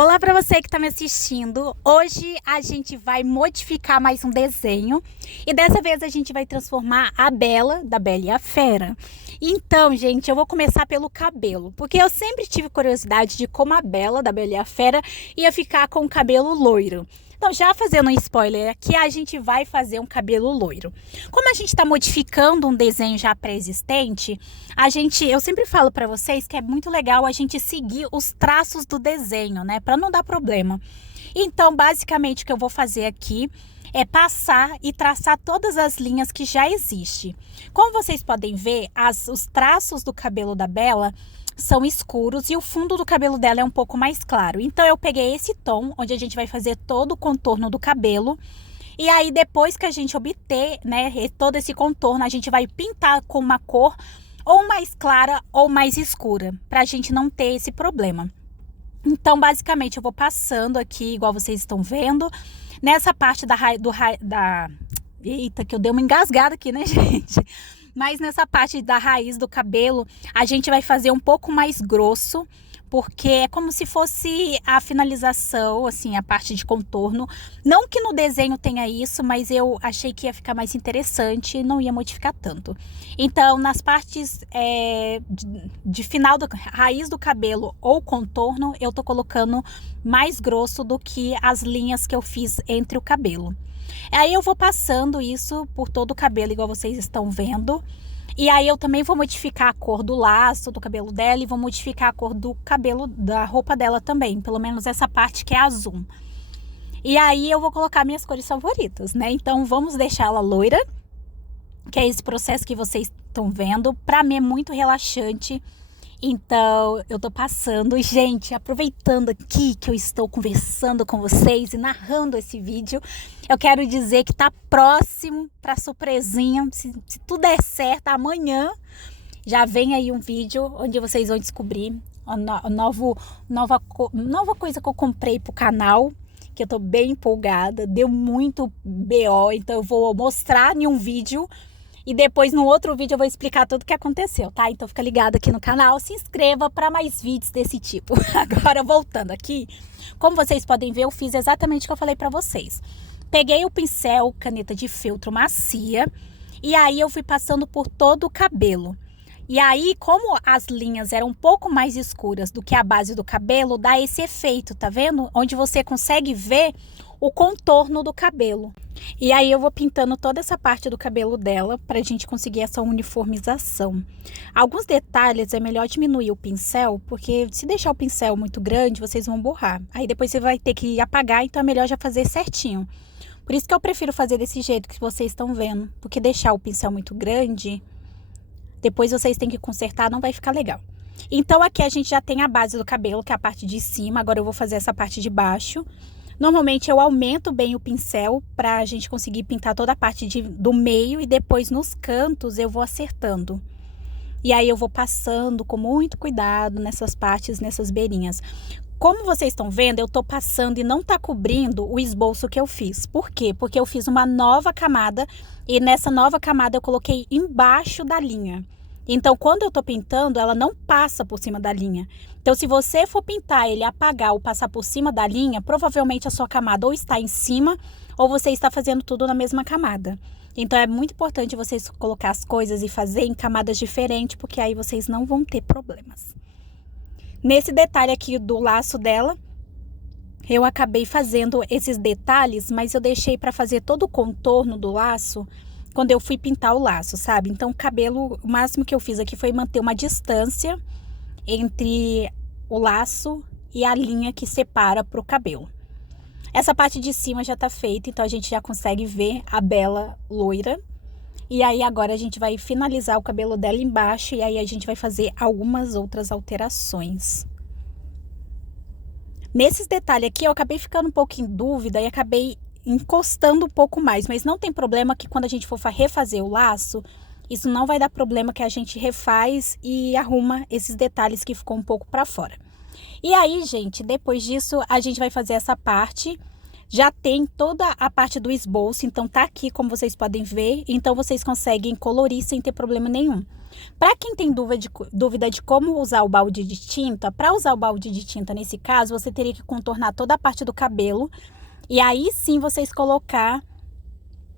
Olá para você que está me assistindo. Hoje a gente vai modificar mais um desenho e dessa vez a gente vai transformar a Bela da Bela e a Fera. Então, gente, eu vou começar pelo cabelo, porque eu sempre tive curiosidade de como a Bela da Bela e a Fera ia ficar com o cabelo loiro. Então, já fazendo um spoiler aqui, a gente vai fazer um cabelo loiro. Como a gente está modificando um desenho já pré-existente, eu sempre falo para vocês que é muito legal a gente seguir os traços do desenho, né? Para não dar problema. Então, basicamente, o que eu vou fazer aqui é passar e traçar todas as linhas que já existem. Como vocês podem ver, os traços do cabelo da Bela são escuros e o fundo do cabelo dela é um pouco mais claro. Então eu peguei esse tom, onde a gente vai fazer todo o contorno do cabelo. E aí depois que a gente obter, né, todo esse contorno, a gente vai pintar com uma cor ou mais clara ou mais escura, pra gente não ter esse problema. Então basicamente eu vou passando aqui, igual vocês estão vendo, nessa parte Eita, que eu dei uma engasgada aqui, né, gente? Mas nessa parte da raiz do cabelo, a gente vai fazer um pouco mais grosso, porque é como se fosse a finalização, assim, a parte de contorno. Não que no desenho tenha isso, mas eu achei que ia ficar mais interessante e não ia modificar tanto. Então, nas partes de final da raiz do cabelo ou contorno, eu tô colocando mais grosso do que as linhas que eu fiz entre o cabelo. Aí eu vou passando isso por todo o cabelo, igual vocês estão vendo. E aí eu também vou modificar a cor do laço do cabelo dela e vou modificar a cor do cabelo da roupa dela também, pelo menos essa parte que é azul. E aí eu vou colocar minhas cores favoritas, né? Então vamos deixar ela loira, que é esse processo que vocês estão vendo. Pra mim é muito relaxante. Então, eu tô passando, e gente, aproveitando aqui que eu estou conversando com vocês e narrando esse vídeo, eu quero dizer que tá próximo pra surpresinha, se tudo der certo, amanhã já vem aí um vídeo onde vocês vão descobrir a nova coisa que eu comprei pro canal, que eu tô bem empolgada, deu muito BO, então eu vou mostrar em um vídeo. E depois, no outro vídeo, eu vou explicar tudo o que aconteceu, tá? Então, fica ligado aqui no canal, se inscreva para mais vídeos desse tipo. Agora, voltando aqui, como vocês podem ver, eu fiz exatamente o que eu falei para vocês. Peguei o pincel, caneta de feltro macia, e aí eu fui passando por todo o cabelo. E aí, como as linhas eram um pouco mais escuras do que a base do cabelo, dá esse efeito, tá vendo? Onde você consegue ver o contorno do cabelo. E aí eu vou pintando toda essa parte do cabelo dela pra gente conseguir essa uniformização. Alguns detalhes é melhor diminuir o pincel, porque se deixar o pincel muito grande, vocês vão borrar. Aí depois você vai ter que apagar, então é melhor já fazer certinho. Por isso que eu prefiro fazer desse jeito que vocês estão vendo, porque deixar o pincel muito grande, depois vocês têm que consertar, não vai ficar legal. Então aqui a gente já tem a base do cabelo, que é a parte de cima, agora eu vou fazer essa parte de baixo. Normalmente eu aumento bem o pincel pra gente conseguir pintar toda a parte do meio e depois nos cantos eu vou acertando. E aí eu vou passando com muito cuidado nessas partes, nessas beirinhas. Como vocês estão vendo, eu tô passando e não tá cobrindo o esboço que eu fiz. Por quê? Porque eu fiz uma nova camada e nessa nova camada eu coloquei embaixo da linha. Então, quando eu tô pintando, ela não passa por cima da linha. Então, se você for pintar ele, apagar ou passar por cima da linha, provavelmente a sua camada ou está em cima ou você está fazendo tudo na mesma camada. Então, é muito importante vocês colocar as coisas e fazer em camadas diferentes, porque aí vocês não vão ter problemas. Nesse detalhe aqui do laço dela, eu acabei fazendo esses detalhes, mas eu deixei para fazer todo o contorno do laço quando eu fui pintar o laço, sabe? Então, o cabelo, o máximo que eu fiz aqui foi manter uma distância entre o laço e a linha que separa pro cabelo. Essa parte de cima já tá feita, então a gente já consegue ver a Bela loira. E aí, agora a gente vai finalizar o cabelo dela embaixo e aí a gente vai fazer algumas outras alterações. Nesses detalhes aqui, eu acabei ficando um pouco em dúvida e acabei encostando um pouco mais, mas não tem problema que quando a gente for refazer o laço, isso não vai dar problema, que a gente refaz e arruma esses detalhes que ficou um pouco para fora. E aí, gente, depois disso, a gente vai fazer essa parte já tem toda a parte do esboço, então tá aqui como vocês podem ver, então vocês conseguem colorir sem ter problema nenhum. Para quem tem dúvida de como usar o balde de tinta, para usar o balde de tinta nesse caso, você teria que contornar toda a parte do cabelo e aí sim vocês colocar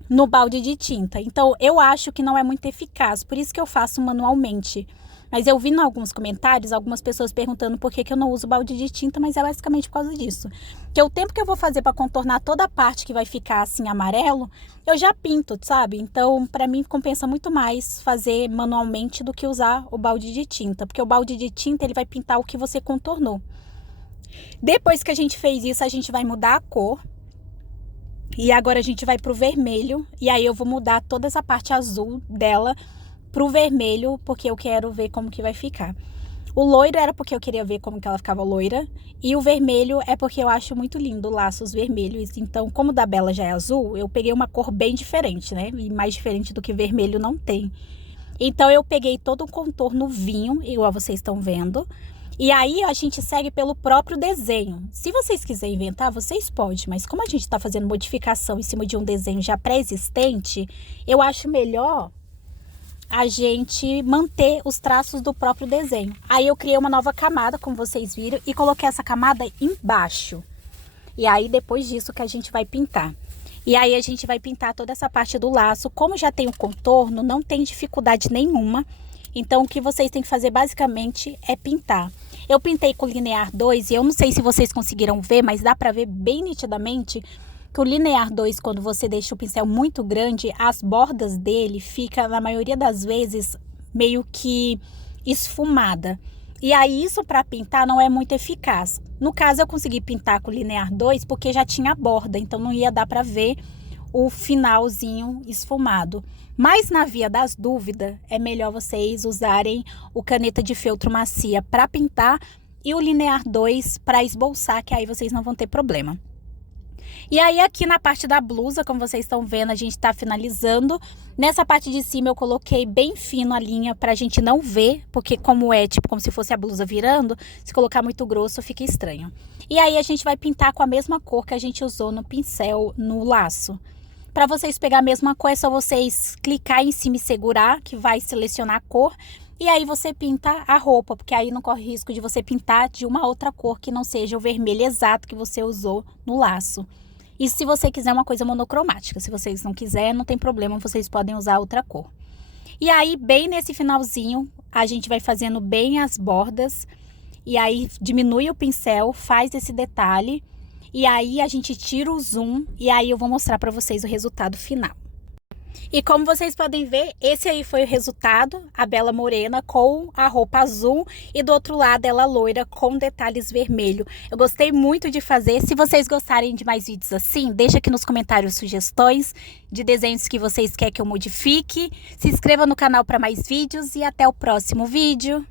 no balde de tinta. Então eu acho que não é muito eficaz, por isso que eu faço manualmente. Mas eu vi em alguns comentários, algumas pessoas perguntando por que eu não uso balde de tinta, mas é basicamente por causa disso. Porque o tempo que eu vou fazer para contornar toda a parte que vai ficar assim amarelo, eu já pinto, sabe? Então, para mim, compensa muito mais fazer manualmente do que usar o balde de tinta. Porque o balde de tinta, ele vai pintar o que você contornou. Depois que a gente fez isso, a gente vai mudar a cor. E agora a gente vai pro vermelho. E aí eu vou mudar toda essa parte azul dela pro vermelho, porque eu quero ver como que vai ficar. O loiro era porque eu queria ver como que ela ficava loira. E o vermelho é porque eu acho muito lindo laços vermelhos. Então, como o da Bela já é azul, eu peguei uma cor bem diferente, né? E mais diferente do que vermelho não tem. Então, eu peguei todo o contorno vinho, igual vocês estão vendo. E aí, a gente segue pelo próprio desenho. Se vocês quiserem inventar, vocês podem. Mas como a gente está fazendo modificação em cima de um desenho já pré-existente, eu acho melhor a gente manter os traços do próprio desenho. Aí eu criei uma nova camada, como vocês viram, e coloquei essa camada embaixo. E aí depois disso que a gente vai pintar. E aí a gente vai pintar toda essa parte do laço. Como já tem o contorno, não tem dificuldade nenhuma. Então o que vocês têm que fazer basicamente é pintar. Eu pintei com o Linear 2 e eu não sei se vocês conseguiram ver, mas dá pra ver bem nitidamente que o Linear 2, quando você deixa o pincel muito grande, as bordas dele ficam, na maioria das vezes, meio que esfumada. E aí, isso para pintar não é muito eficaz. No caso, eu consegui pintar com o Linear 2 porque já tinha borda, então não ia dar para ver o finalzinho esfumado. Mas na via das dúvidas, é melhor vocês usarem o caneta de feltro macia para pintar e o Linear 2 para esboçar, que aí vocês não vão ter problema. E aí aqui na parte da blusa, como vocês estão vendo, a gente tá finalizando. Nessa parte de cima eu coloquei bem fino a linha pra gente não ver, porque como é tipo como se fosse a blusa virando, se colocar muito grosso fica estranho. E aí a gente vai pintar com a mesma cor que a gente usou no pincel, no laço. Para vocês pegar a mesma cor, é só vocês clicar em cima e segurar, que vai selecionar a cor. E aí você pinta a roupa, porque aí não corre risco de você pintar de uma outra cor que não seja o vermelho exato que você usou no laço. E se você quiser uma coisa monocromática, se vocês não quiserem, não tem problema, vocês podem usar outra cor. E aí, bem nesse finalzinho, a gente vai fazendo bem as bordas. E aí, diminui o pincel, faz esse detalhe. E aí, a gente tira o zoom. E aí, eu vou mostrar pra vocês o resultado final. E como vocês podem ver, esse aí foi o resultado, a Bela morena com a roupa azul e do outro lado ela loira com detalhes vermelho. Eu gostei muito de fazer. Se vocês gostarem de mais vídeos assim, deixa aqui nos comentários sugestões de desenhos que vocês querem que eu modifique. Se inscreva no canal para mais vídeos e até o próximo vídeo.